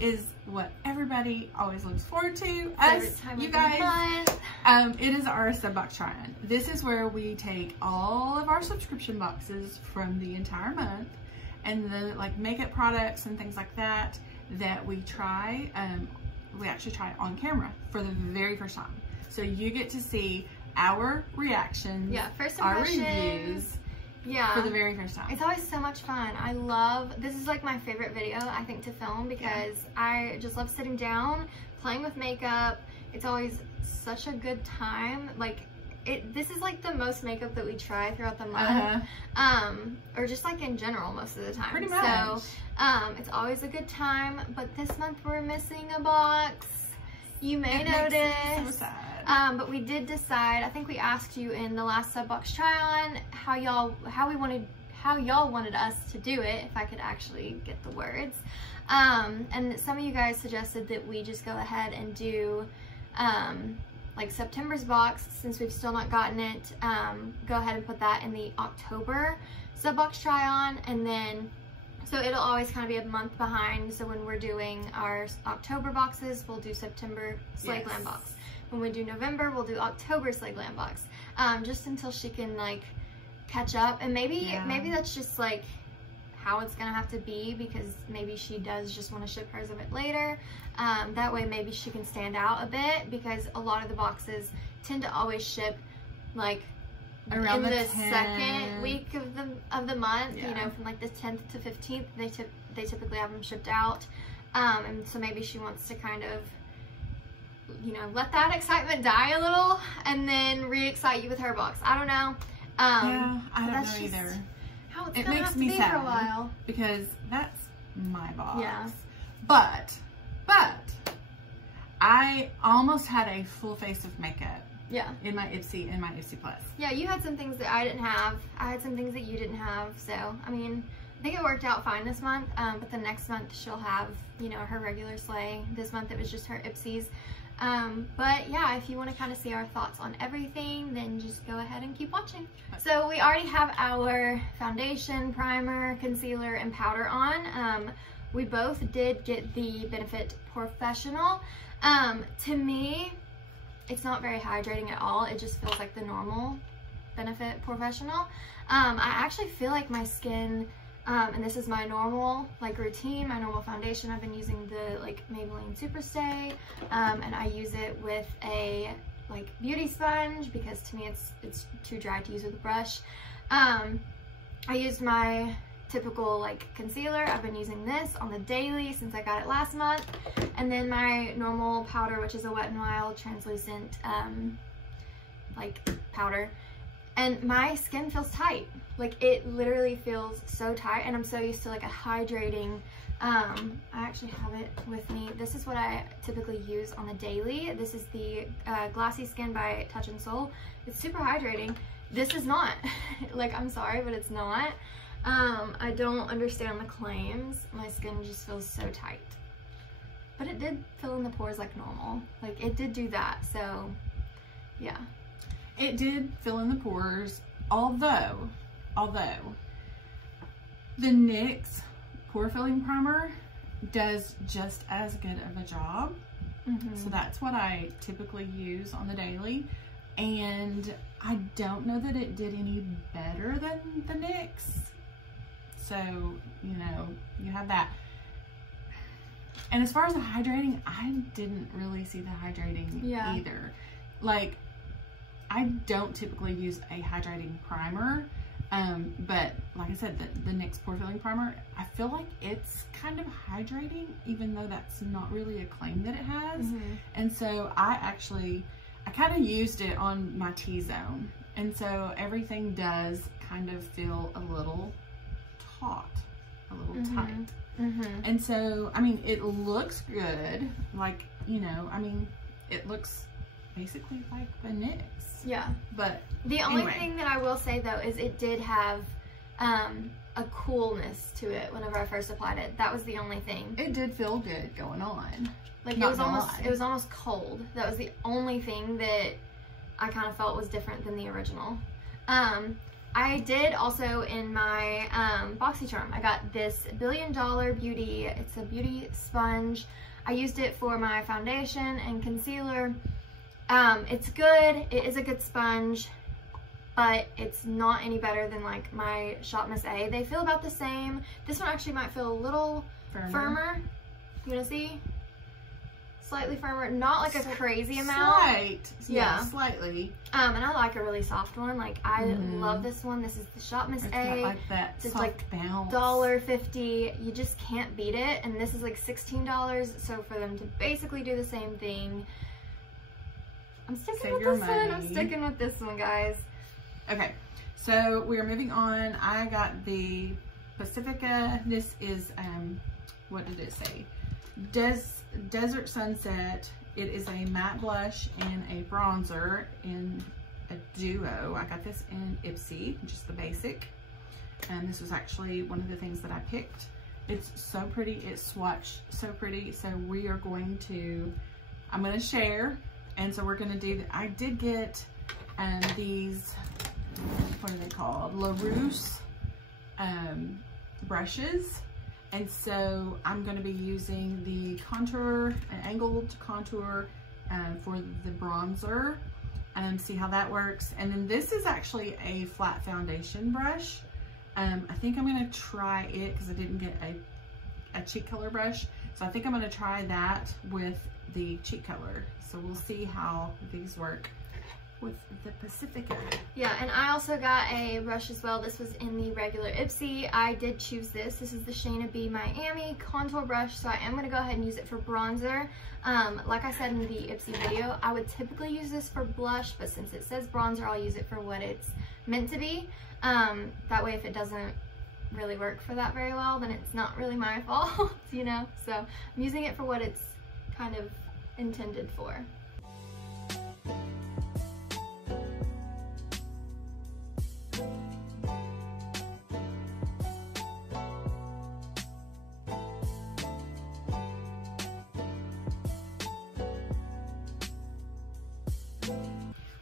is what everybody always looks forward to. Us, you guys. It is our sub box try-on. This is where we take all of our subscription boxes from the entire month, and the like makeup products and things like that we try. We actually try it on camera for the very first time. So you get to see our reactions, first our impressions. reviews, for the very first time. It's always so much fun. I love, this is like my favorite video, I think, to film, because I just love sitting down, playing with makeup. It's always such a good time. Like, this is like the most makeup that we try throughout the month, or just like in general most of the time. Pretty much. So, it's always a good time, but this month we're missing a box. You may notice. So sad. But we did decide, I think we asked you in the last sub box try on how y'all wanted us to do it, if I could actually get the words. And some of you guys suggested that we just go ahead and do like September's box, since we've still not gotten it. Go ahead and put that in the October sub box try on, and then so it'll always kind of be a month behind. So when we're doing our October boxes, we'll do September Slay Glam box. When we do November, we'll do October Slay Glam box. Just until she can like catch up, and maybe that's just like how it's gonna have to be, because maybe she does just want to ship hers a bit later. That way maybe she can stand out a bit, because a lot of the boxes tend to always ship like around in the 10th. second week of the month, you know, from like the 10th to 15th, they typically have them shipped out. And so maybe she wants to kind of, you know, let that excitement die a little and then re-excite you with her box. I don't know. I don't know either. How it's it gonna makes have to me be sad for a while, because that's my box. Yeah. But I almost had a full face of makeup. Yeah. In my Ipsy Plus. Yeah, you had some things that I didn't have. I had some things that you didn't have. So, I mean, I think it worked out fine this month. But the next month she'll have, you know, her regular sleigh. This month it was just her Ipsies. But yeah, if you want to kind of see our thoughts on everything, then just go ahead and keep watching. So we already have our foundation, primer, concealer, and powder on. We both did get the Benefit Professional. To me, it's not very hydrating at all. It just feels like the normal Benefit Professional. I actually feel like my skin, and this is my normal like routine, my normal foundation. I've been using the like Maybelline Superstay, and I use it with a like beauty sponge, because to me it's too dry to use with a brush. I used my typical like concealer. I've been using this on the daily since I got it last month, and then my normal powder, which is a Wet n Wild translucent like powder, and my skin feels tight. Like, it literally feels so tight, and I'm so used to like a hydrating, I actually have it with me. This is what I typically use on the daily. This is the Glassy Skin by Touch in Soul. It's super hydrating. This is not. Like, I'm sorry, but it's not. I don't understand the claims. My skin just feels so tight. But it did fill in the pores like normal. Like, it did do that, so yeah. It did fill in the pores, although the NYX Pore Filling Primer does just as good of a job. So that's what I typically use on the daily. And I don't know that it did any better than the NYX. So, you know, you have that. And as far as the hydrating, I didn't really see the hydrating either. Like, I don't typically use a hydrating primer, but like I said, the NYX Pore Filling Primer, I feel like it's kind of hydrating, even though that's not really a claim that it has. And so I kind of used it on my T-zone, and so everything does kind of feel a little taut, a little tight. And so, I mean, it looks good. Like, you know, I mean, it looks basically like the NYX. Yeah. But the only thing that I will say though is it did have a coolness to it whenever I first applied it. That was the only thing. It did feel good going on. Like, it was almost cold. That was the only thing that I kind of felt was different than the original. I did also in my BoxyCharm. I got this $1 Billion Beauty. It's a beauty sponge. I used it for my foundation and concealer. It's good. It is a good sponge, but it's not any better than like my Shop Miss A. They feel about the same. This one actually might feel a little firmer. You wanna see? Slightly firmer, not like a crazy amount. Slightly. And I like a really soft one. Like I love this one. This is the Shop Miss A. Got like that it's soft like bounce. $1.50. You just can't beat it. And this is like $16. So for them to basically do the same thing, I'm sticking with this one. I'm sticking with this one, guys. Okay, so we are moving on. I got the Pacifica. This is what did it say? Desert Sunset. It is a matte blush and a bronzer in a duo. I got this in Ipsy, just the basic. And this was actually one of the things that I picked. It's so pretty. It's swatched so pretty. So we are going to, I'm going to share. And so we're going to do, I did get these, what are they called? LaRousse brushes. And so I'm going to be using the contour, an angled contour for the bronzer, and see how that works. And then this is actually a flat foundation brush. I think I'm going to try it because I didn't get a cheek color brush. So I think I'm going to try that with the cheek color. So we'll see how these work with the Pacifica. Yeah, and I also got a brush as well. This was in the regular Ipsy. I did choose this. This is the Shayna B Miami contour brush, so I am going to go ahead and use it for bronzer. Like I said in the Ipsy video, I would typically use this for blush, but since it says bronzer, I'll use it for what it's meant to be. That way, if it doesn't really work for that very well, then it's not really my fault, you know? So I'm using it for what it's kind of intended for.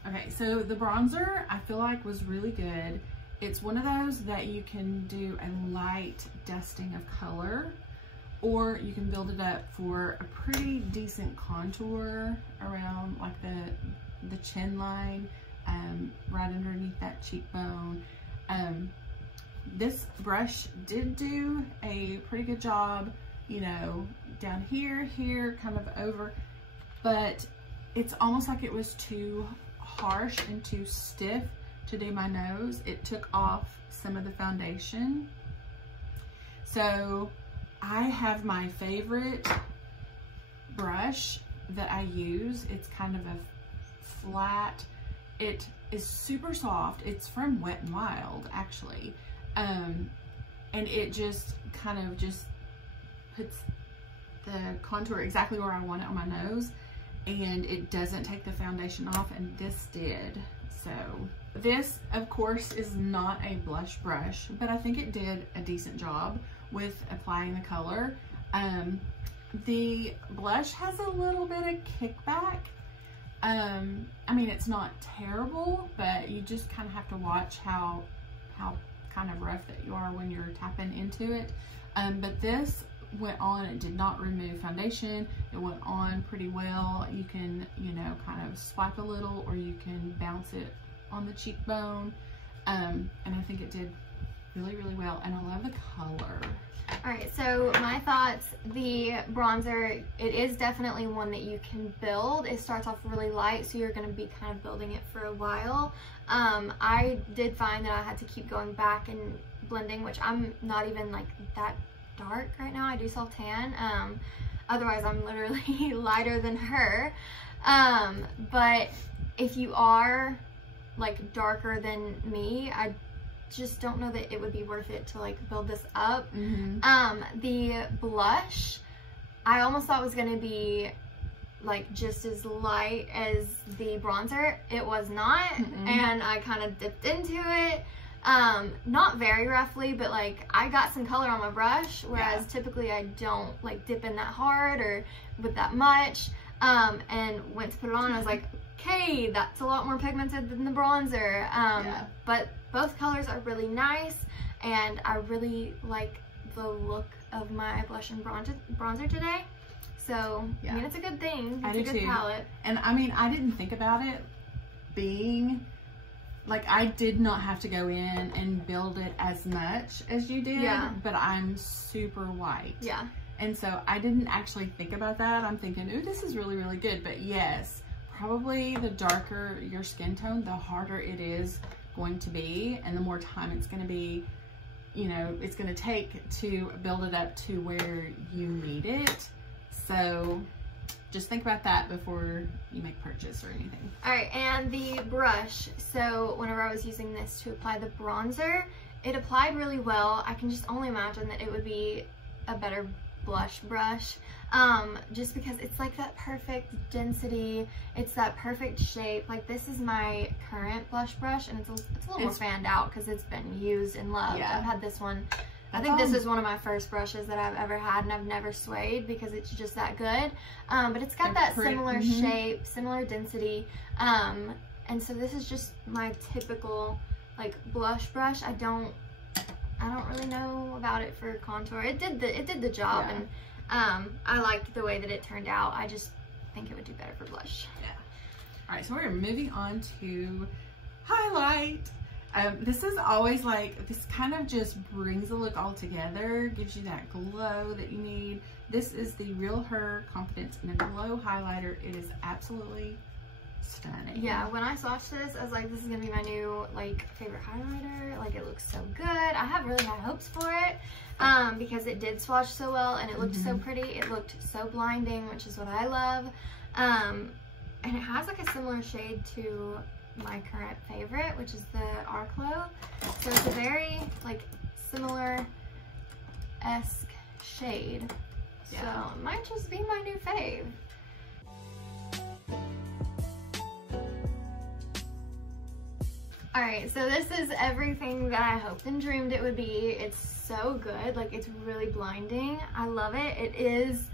Okay, so the bronzer I feel like was really good. It's one of those that you can do a light dusting of color, or you can build it up for a pretty decent contour around like the chin line, right underneath that cheekbone. This brush did do a pretty good job, you know, down here, kind of over, but it's almost like it was too harsh and too stiff to do my nose. It took off some of the foundation. So I have my favorite brush that I use. It's kind of a flat, it is super soft. It's from Wet n Wild actually. And it just kind of just puts the contour exactly where I want it on my nose, and it doesn't take the foundation off, and this did. So this of course is not a blush brush, but I think it did a decent job with applying the color. The blush has a little bit of kickback. I mean, it's not terrible, but you just kind of have to watch how kind of rough that you are when you're tapping into it. But this went on, it did not remove foundation. It went on pretty well. You can, you know, kind of swipe a little, or you can bounce it on the cheekbone. And I think it did really, really well. And I love the color. All right, so my thoughts, the bronzer, it is definitely one that you can build. It starts off really light, so you're gonna be kind of building it for a while. I did find that I had to keep going back and blending, which I'm not even like that dark right now. I do self-tan. Otherwise, I'm literally lighter than her. But if you are like darker than me, I just don't know that it would be worth it to like build this up. The blush, I almost thought was gonna be like just as light as the bronzer. It was not, and I kind of dipped into it. Not very roughly, but like I got some color on my brush, whereas typically I don't like dip in that hard or with that much. And went to put it on, I was like, okay, that's a lot more pigmented than the bronzer. But both colors are really nice, and I really like the look of my blush and bronzer today. So, I mean, it's a good thing. It's a good palette. And I mean, I didn't think about it being, like, I did not have to go in and build it as much as you did, but I'm super white. Yeah. And so I didn't actually think about that. I'm thinking, ooh, this is really, really good. But yes, probably the darker your skin tone, the harder it is going to be, and the more time it's going to be, you know, it's going to take to build it up to where you need it. So just think about that before you make purchase or anything. All right, and the brush. So whenever I was using this to apply the bronzer, it applied really well. I can just only imagine that it would be a better blush brush, just because it's like that perfect density, it's that perfect shape. Like, this is my current blush brush, and it's a little more fanned out because it's been used and loved. I've had this one, I think this is one of my first brushes that I've ever had, and I've never swayed because it's just that good. But it's got that similar shape, similar density, and so this is just my typical like blush brush. I don't really know about it for contour. It did the job, and I liked the way that it turned out. I just think it would do better for blush. Yeah. All right, so we're moving on to highlight. This is always like, this kind of just brings the look all together, gives you that glow that you need. This is the Real Her Confidence in a Glow highlighter. It is absolutely stunning. Yeah, when I swatched this, I was like, this is gonna be my new like favorite highlighter. Like, it looks so good. I have really high hopes for it because it did swatch so well, and it looked so pretty. It looked so blinding, which is what I love. And it has like a similar shade to my current favorite, which is the Arclo. So it's a very like similar-esque shade. So it might just be my new fave. Alright, so this is everything that I hoped and dreamed it would be. It's so good. Like, it's really blinding. I love it. It is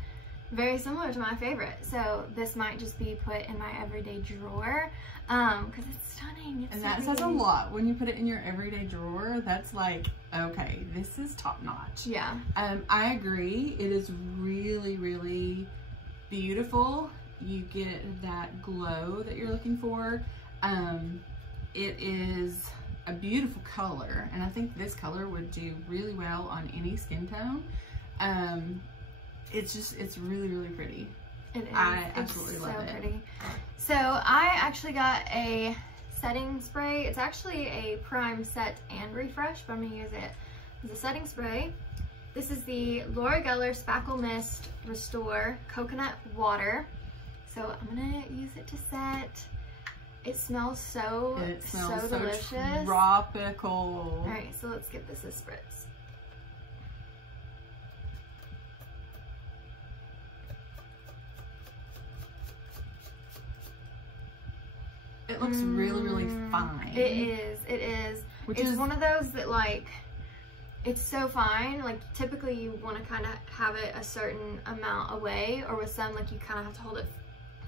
very similar to my favorite. So this might just be put in my everyday drawer because it's stunning. It's and that says a lot. When you put it in your everyday drawer, that's like, okay, this is top notch. Yeah. I agree. It is really, really beautiful. You get that glow that you're looking for. It is a beautiful color, and I think this color would do really well on any skin tone. It's really, really pretty. It is. I absolutely love it. Pretty. So I actually got a setting spray. It's actually a prime, set, and refresh, but I'm gonna use it as a setting spray. This is the Laura Geller Spackle Mist Restore Coconut Water. So I'm gonna use it to set. It smells so delicious. Tropical. All right, so let's give this a spritz. It looks really, really fine. It is. It is. It's one of those that, like, it's so fine. Like, typically you want to kind of have it a certain amount away, or with some, like, you kind of have to hold it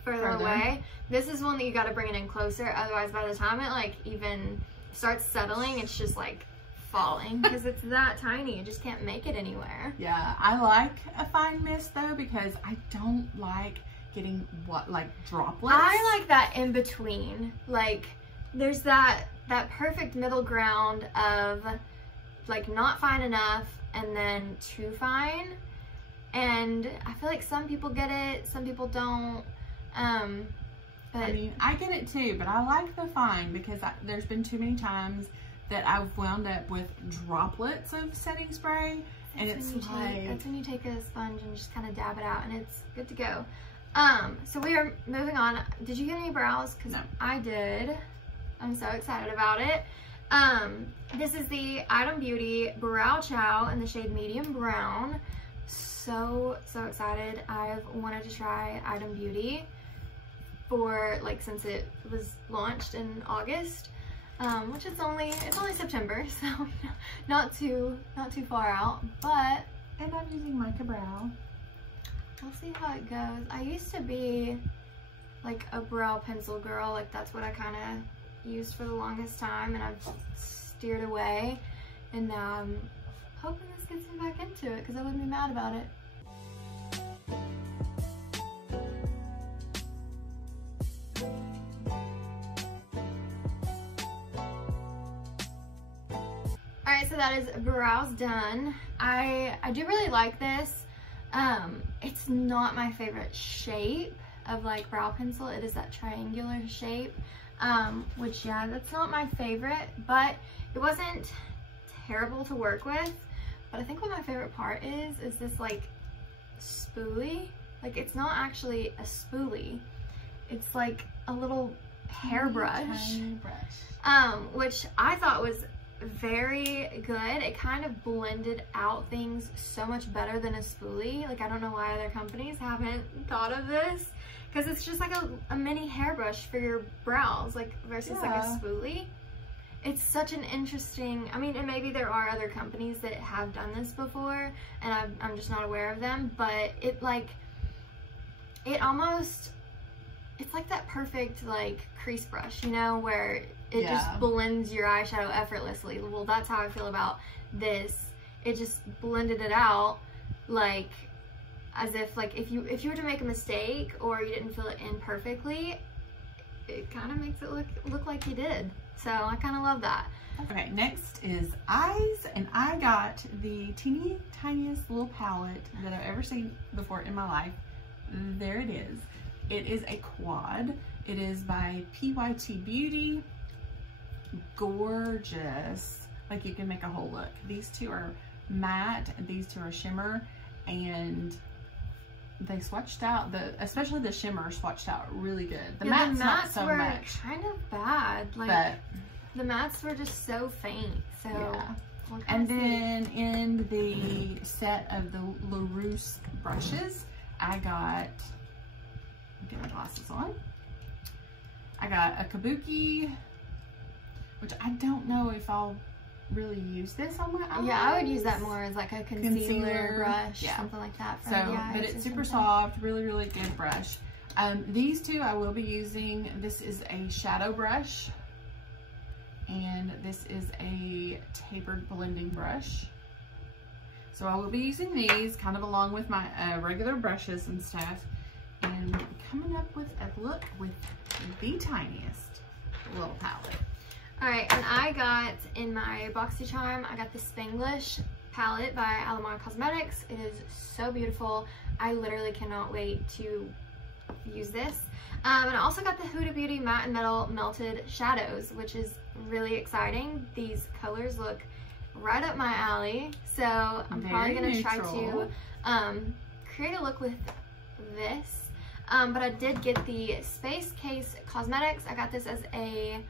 further away. This is one that you got to bring it in closer, otherwise by the time it like even starts settling, it's just like falling because it's that tiny. You just can't make it anywhere. Yeah, I like a fine mist though, because I don't like getting like droplets. I like that in between. Like, there's that perfect middle ground of like not fine enough and then too fine. And I feel like some people get it, some people don't. But I mean, I get it too, but I like the fine because there's been too many times that I've wound up with droplets of setting spray, and it's like... That's when you take a sponge and just kind of dab it out, and it's good to go. So we are moving on. Did you get any brows? Because no. I did. I'm so excited about it. This is the Item Beauty Brow Chow in the shade Medium Brown. So excited. I've wanted to try Item Beauty for like since it was launched in August, which it's only September, so not too far out. But and I'm using Mica Brow. We'll see how it goes. I used to be like a brow pencil girl. Like that's what I kind of used for the longest time, and I've steered away, and now I'm hoping this gets me back into it because I wouldn't be mad about it. Alright, so that is brows done. I do really like this. It's not my favorite shape of like brow pencil. It is that triangular shape, which yeah, that's not my favorite, but it wasn't terrible to work with. But I think what my favorite part is this like spoolie. Like it's not actually a spoolie. It's like a little hairbrush, which I thought was very good. It kind of blended out things so much better than a spoolie. Like I don't know why other companies haven't thought of this, because it's just like a mini hairbrush for your brows, like versus like a spoolie. It's such an interesting, I mean, and maybe there are other companies that have done this before and I'm just not aware of them, but it like, it almost, it's like that perfect like crease brush, you know, where it just blends your eyeshadow effortlessly. Well, that's how I feel about this. It just blended it out like as if like if you were to make a mistake or you didn't fill it in perfectly, it kind of makes it look like you did. So I kind of love that. Okay, next is eyes, and I got the teeny tiniest little palette that I've ever seen before in my life. There it is. It is a quad. It is by PYT Beauty. Gorgeous. Like you can make a whole look. These two are matte and these two are shimmer, and they swatched out especially the shimmer swatched out really good. The mattes not so much. Kind of bad. Like but the mattes were just so faint. So yeah. And then in the set of the LaRousse brushes, I got, get my glasses on. I got a Kabuki, which I don't know if I'll really use this on my eyes. Yeah, I would use that more as like a concealer brush, something like that. So, but it's super soft, really, really good brush. These two I will be using. This is a shadow brush, and this is a tapered blending brush. So I will be using these kind of along with my regular brushes and stuff, and coming up with a look with the tiniest little palette. Alright, and I got in my BoxyCharm, I got the Spanglish palette by Alamar Cosmetics. It is so beautiful. I literally cannot wait to use this. And I also got the Huda Beauty Matte and Metal Melted Shadows, which is really exciting. These colors look right up my alley. So I'm probably going to try to create a look with this. But I did get the Space Case Cosmetics. I got this as a,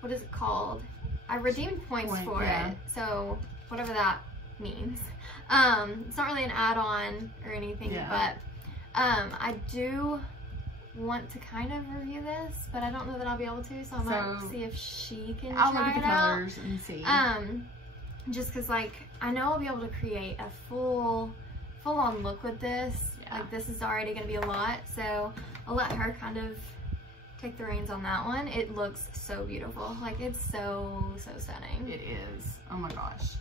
what is it called? I redeemed points for it, so whatever that means. It's not really an add-on or anything, but I do want to kind of review this, but I don't know that I'll be able to, so I might see if she can try it out. And see. Just because, like, I know I'll be able to create a full-on look with this. Like, this is already going to be a lot, so I'll let her kind of take the reins on that one. It looks so beautiful. Like, it's so stunning. It is. Oh my gosh.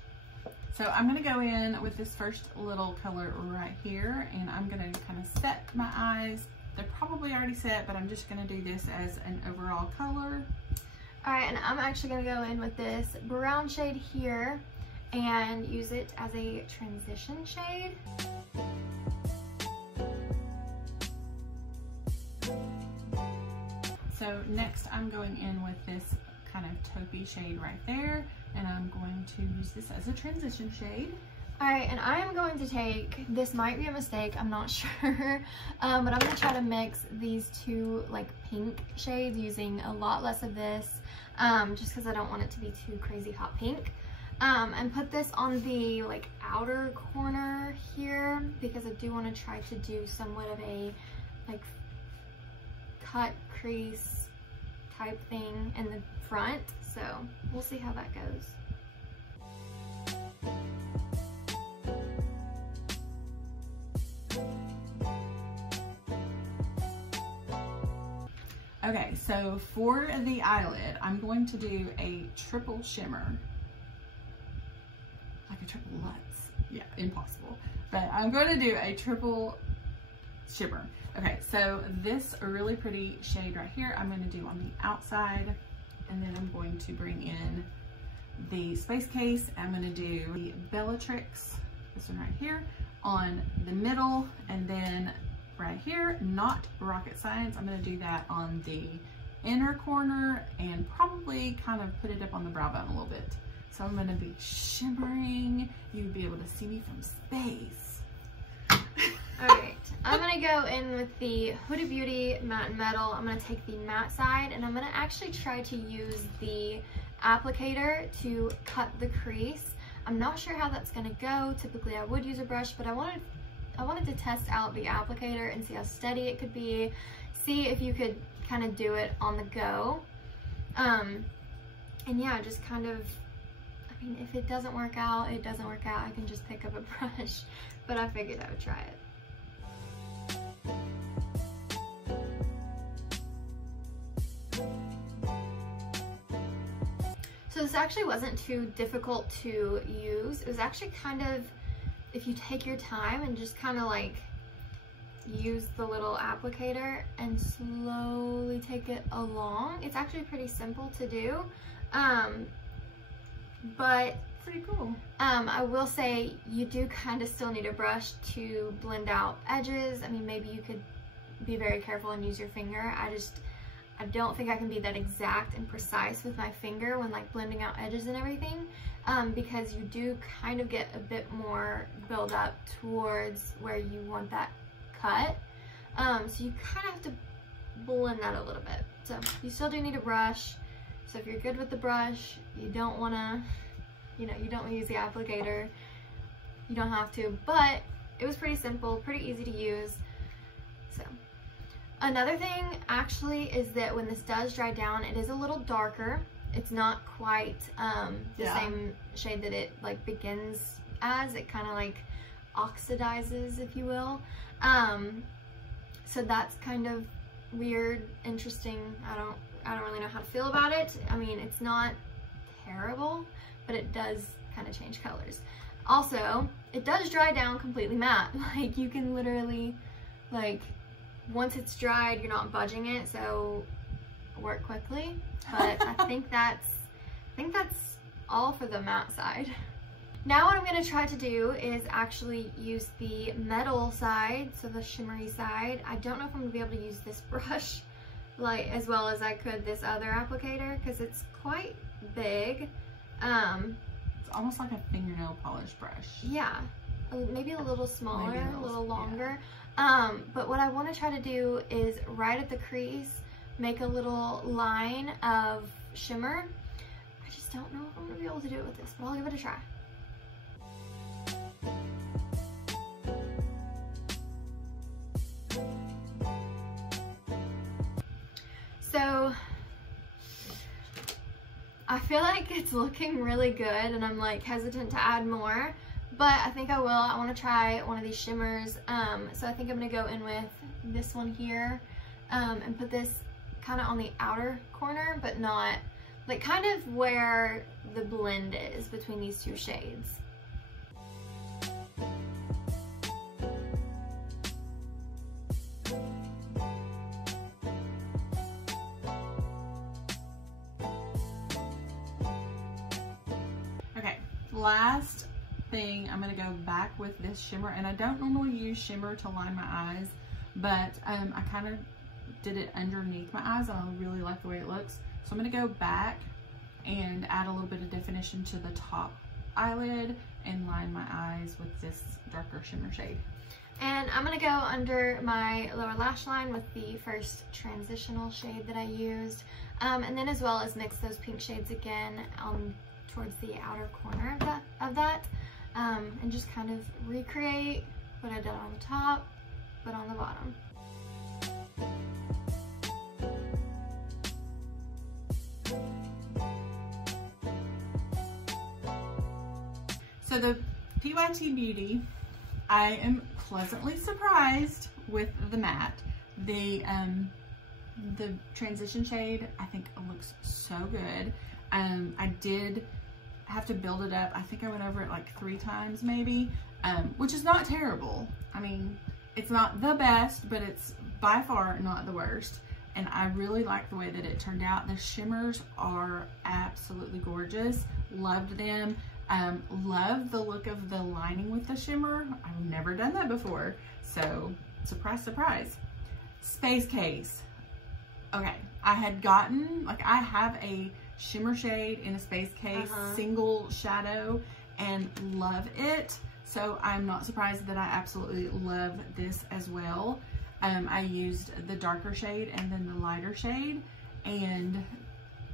So I'm going to go in with this first little color right here, and I'm going to kind of set my eyes. They're probably already set, but I'm just going to do this as an overall color. Alright, and I'm actually going to go in with this brown shade here and use it as a transition shade. So next I'm going in with this kind of taupey shade right there, and I'm going to use this as a transition shade. Alright, and I am going to take, this might be a mistake, I'm not sure, but I'm going to try to mix these two like pink shades using a lot less of this, just because I don't want it to be too crazy hot pink. And put this on the like outer corner here, because I do want to try to do somewhat of a like cut crease type thing in the front, so we'll see how that goes. Okay, so for the eyelid, I'm going to do a triple shimmer. Like a triple Lutz. Yeah, impossible. But I'm going to do a triple shimmer. Okay, so this really pretty shade right here, I'm going to do on the outside, and then I'm going to bring in the Space Case. I'm going to do the Bellatrix, this one right here, on the middle, and then right here, not rocket science, I'm going to do that on the inner corner and probably kind of put it up on the brow bone a little bit. So I'm going to be shimmering. You'd be able to see me from space. Alright, I'm going to go in with the Huda Beauty Matte and Metal. I'm going to take the matte side, and I'm going to actually try to use the applicator to cut the crease. I'm not sure how that's going to go. Typically I would use a brush, but I wanted to test out the applicator and see how steady it could be, see if you could kind of do it on the go. And yeah, just kind of, I mean, if it doesn't work out, it doesn't work out. I can just pick up a brush, but I figured I would try it. So this actually wasn't too difficult to use. It was actually kind of, if you take your time and just kind of like use the little applicator and slowly take it along, it's actually pretty simple to do, but pretty cool. I will say you do kind of still need a brush to blend out edges. I mean, maybe you could be very careful and use your finger. I don't think I can be that exact and precise with my finger when like blending out edges and everything, because you do kind of get a bit more build up towards where you want that cut. So you kind of have to blend that a little bit. So you still do need a brush. So if you're good with the brush, you don't want to, you know, you don't want to use the applicator, you don't have to, but it was pretty simple, pretty easy to use. So another thing actually is that when this does dry down, it is a little darker. It's not quite the same shade that it like begins as. It kind of like oxidizes, if you will. So that's kind of weird, interesting. I don't really know how to feel about it. I mean, it's not terrible, but it does kind of change colors. Also, it does dry down completely matte. Like you can literally, like, once it's dried, you're not budging it, so work quickly. But I think that's all for the matte side. Now what I'm going to try to do is actually use the metal side, so the shimmery side. I don't know if I'm going to be able to use this brush like as well as I could this other applicator, because it's quite big. It's almost like a fingernail polish brush. Yeah, maybe a little smaller, a little longer. Yeah. But what I want to try to do is right at the crease, make a little line of shimmer. I just don't know if I'm going to be able to do it with this, but I'll give it a try. So I feel like it's looking really good, and I'm like hesitant to add more, but I think I will. I want to try one of these shimmers. So I think I'm going to go in with this one here, and put this kind of on the outer corner, but not like kind of where the blend is between these two shades. Last thing, I'm going to go back with this shimmer, and I don't normally use shimmer to line my eyes, but I kind of did it underneath my eyes, and I really like the way it looks. So I'm going to go back and add a little bit of definition to the top eyelid and line my eyes with this darker shimmer shade. And I'm going to go under my lower lash line with the first transitional shade that I used, and then as well as mix those pink shades again towards the outer corner of that, and just kind of recreate what I did on the top, but on the bottom. So the PYT Beauty, I am pleasantly surprised with the matte. The the transition shade, I think it looks so good. I did have to build it up. I think I went over it like 3 times maybe, which is not terrible. I mean, it's not the best, but it's by far not the worst. And I really like the way that it turned out. The shimmers are absolutely gorgeous. Loved them. Love the look of the lining with the shimmer. I've never done that before. So, surprise, surprise. Space case. Okay, I had gotten, like, I have a shimmer shade in a space case, single shadow, and love it. So I'm not surprised that I absolutely love this as well. I used the darker shade and then the lighter shade, and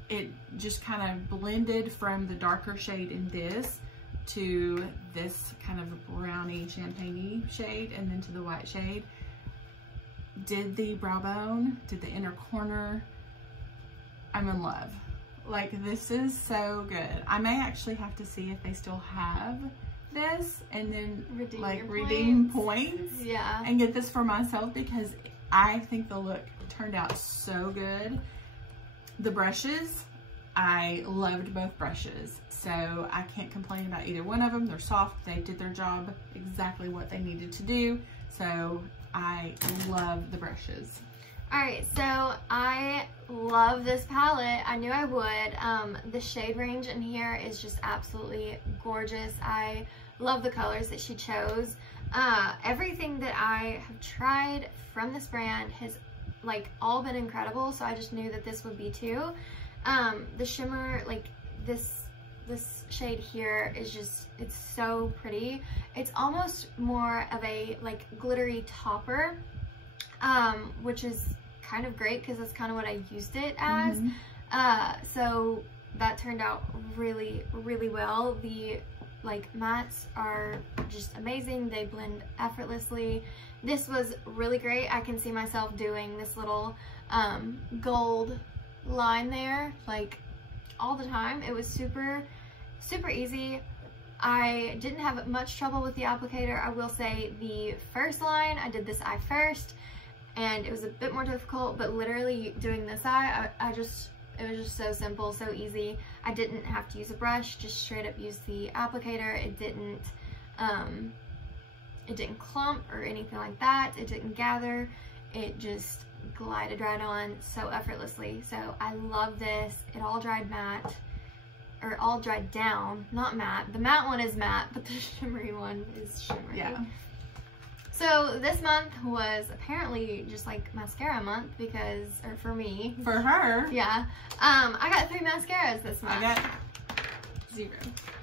it just kind of blended from the darker shade in this to this kind of browny champagne-y shade, and then to the white shade. Did the brow bone, did the inner corner. I'm in love. Like, this is so good. I may actually have to see if they still have this and then redeem points. Yeah. And get this for myself, because I think the look turned out so good. The brushes, I loved both brushes. So I can't complain about either one of them. They're soft. They did their job exactly what they needed to do. So I love the brushes. All right, so I love this palette. I knew I would. The shade range in here is just absolutely gorgeous. I love the colors that she chose. Everything that I have tried from this brand has like all been incredible, so I just knew that this would be too. The shimmer, like this shade here is just, it's so pretty. It's almost more of a like glittery topper, which is kind of great because that's kind of what I used it as. So that turned out really, really well. The like mattes are just amazing. They blend effortlessly. This was really great. I can see myself doing this little gold line there like all the time. It was super, super easy. I didn't have much trouble with the applicator. I will say the first line, I did this eye first, and it was a bit more difficult, but literally doing this eye, it was just so simple, so easy. I didn't have to use a brush, just straight up use the applicator. It didn't clump or anything like that. It didn't gather. It just glided right on so effortlessly. So I love this. It all dried matte, or all dried down, not matte. The matte one is matte, but the shimmery one is shimmery. Yeah. So this month was apparently just like mascara month because, or for me. For her. Yeah. I got 3 mascaras this month. I got 0.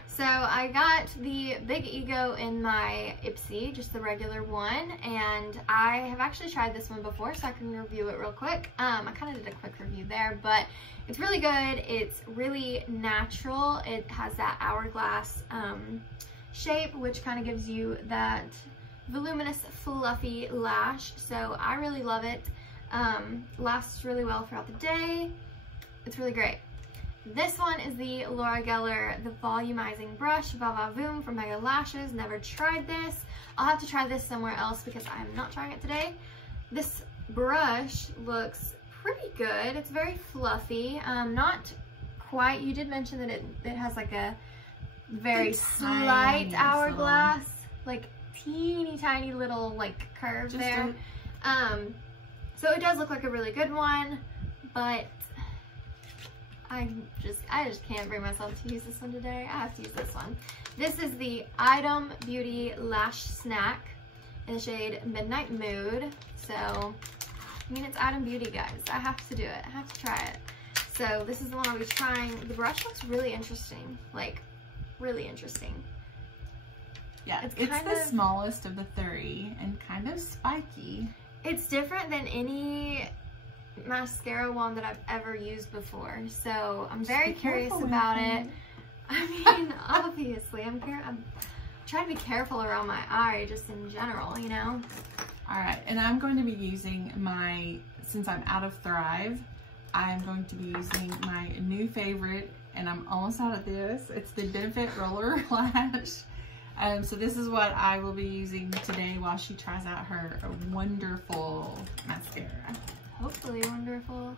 So I got the Big Ego in my Ipsy, just the regular one, and I have actually tried this one before, so I can review it real quick. I kind of did a quick review there, but it's really good. It's really natural. It has that hourglass shape, which kind of gives you that voluminous, fluffy lash. So I really love it. Lasts really well throughout the day. It's really great. This one is the Laura Geller, the Volumizing Brush, Va-Va-Voom from Mega Lashes. Never tried this. I'll have to try this somewhere else because I'm not trying it today. This brush looks pretty good. It's very fluffy. Not quite, you did mention that it has like a very slight hourglass, like teeny tiny little like curve just there. So it does look like a really good one, but I just can't bring myself to use this one today. I have to use this one. This is the Item Beauty Lash Snack in the shade Midnight Mood. So, I mean, it's Item Beauty, guys. I have to do it. I have to try it. So this is the one I'll be trying. The brush looks really interesting. Like, really interesting. Yeah, it's the smallest of the 3 and kind of spiky. It's different than any mascara wand that I've ever used before, so I'm very curious about it. I mean, obviously, I'm trying to be careful around my eye just in general, you know? All right, and I'm going to be using since I'm out of Thrive, I'm going to be using my new favorite, and I'm almost out of this. It's the Benefit Roller Lash. So this is what I will be using today while she tries out her wonderful mascara. hopefully wonderful.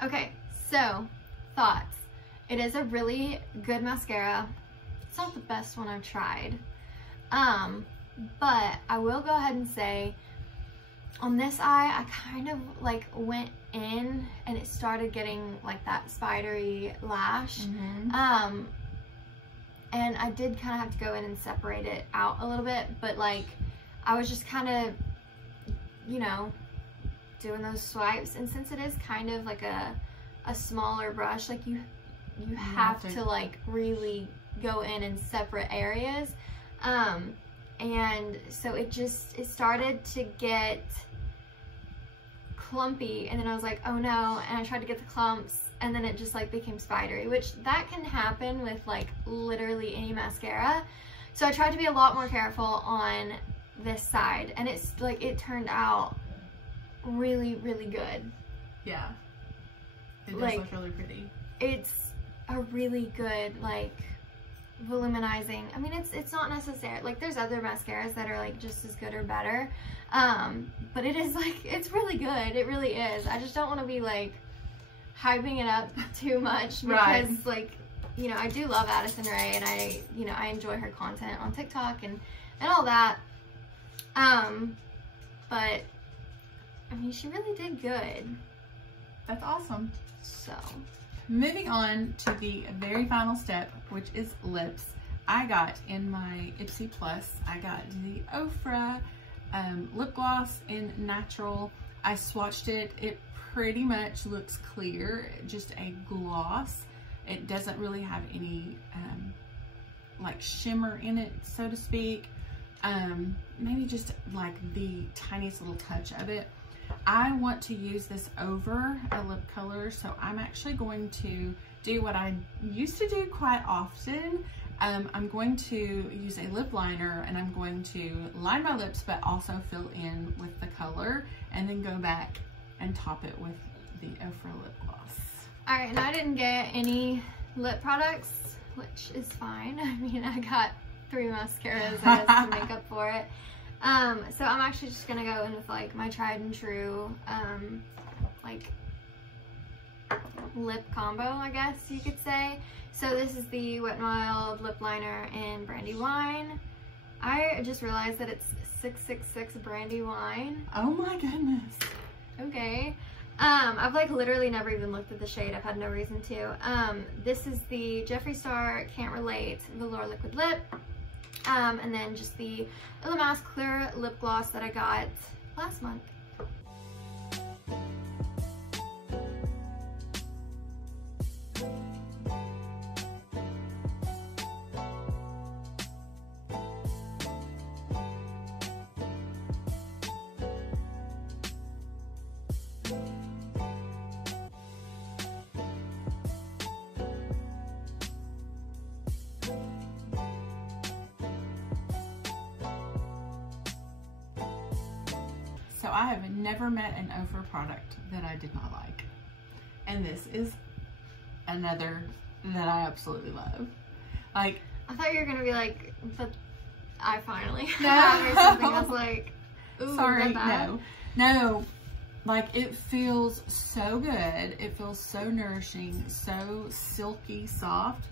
Okay, so thoughts. It is a really good mascara. It's not the best one I've tried. But I will go ahead and say on this eye, I kind of like went in and it started getting like that spidery lash. And I did kind of have to go in and separate it out a little bit, but like I was just kind of, you know, doing those swipes, and since it is kind of like a smaller brush, like you have to like really go in separate areas, and so it started to get clumpy, and then I was like, oh no, and I tried to get the clumps, and then it just like became spidery, which that can happen with like literally any mascara. So I tried to be a lot more careful on this side, and it's like it turned out really, really good. Yeah, it does like, look really pretty. It's a really good like volumizing. I mean, it's not necessary, like there's other mascaras that are like just as good or better, but it is like, it's really good. It really is. I just don't want to be like hyping it up too much, because like, you know, I do love Addison Rae, and I enjoy her content on TikTok and all that, but I mean, she really did good. That's awesome. So, moving on to the very final step, which is lips. I got in my Ipsy Plus, I got the Ofra lip gloss in Natural. I swatched it. It pretty much looks clear, just a gloss. It doesn't really have any like shimmer in it, so to speak. Maybe just like the tiniest little touch of it. I want to use this over a lip color, so I'm actually going to do what I used to do quite often. I'm going to use a lip liner, and I'm going to line my lips but also fill in with the color, and then go back and top it with the Ofra lip gloss. Alright, and I didn't get any lip products, which is fine. I mean, I got 3 mascaras, I guess, to make up for it. So I'm actually just gonna go in with like my tried and true like lip combo, I guess you could say. So this is the Wet n Wild lip liner in Brandywine. I just realized that it's 666 Brandywine. Oh my goodness. Okay. I've like literally never even looked at the shade. I've had no reason to. This is the Jeffree Star Can't Relate Velour Liquid Lip. And then just the Illumask Clear Lip Gloss that I got last month. So I have never met an Ofra product that I did not like. And this is another that I absolutely love. Like, I thought you were gonna be like, but I finally No. have or something. I was like, ooh, sorry, is that bad? no. Like, it feels so good. It feels so nourishing, so silky soft,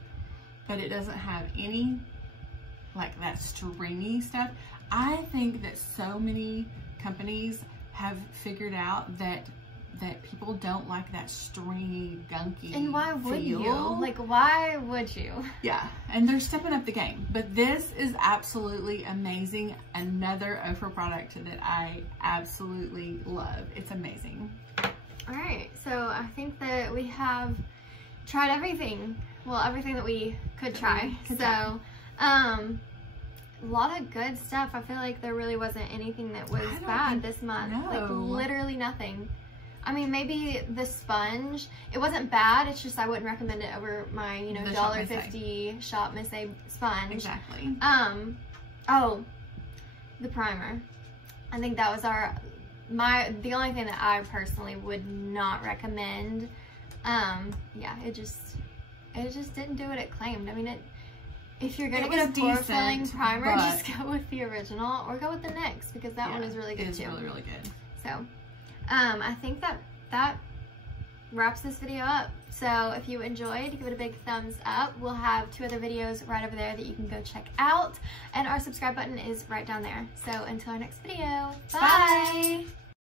but it doesn't have any like that stringy stuff. I think that so many companies have figured out that people don't like that stringy, gunky And why would feel. you? Like, why would you? Yeah, and they're stepping up the game. But this is absolutely amazing. Another Ofra product that I absolutely love. It's amazing. All right, so I think that we have tried everything. Well, everything that we could try. So, a lot of good stuff. I feel like there really wasn't anything that was bad this month. No. Like, literally nothing. I mean, maybe the sponge, it wasn't bad. It's just I wouldn't recommend it over my, you know, The $1.50 Shop Miss A sponge. Exactly. Oh, the primer. I think that was the only thing that I personally would not recommend. Yeah, it just didn't do what it claimed. I mean, if you're gonna get a pore filling primer, just go with the original or go with the NYX, because that one is really good too. It is really, really good. So, I think that wraps this video up. So if you enjoyed, give it a big thumbs up. We'll have 2 other videos right over there that you can go check out, and our subscribe button is right down there. So until our next video, bye!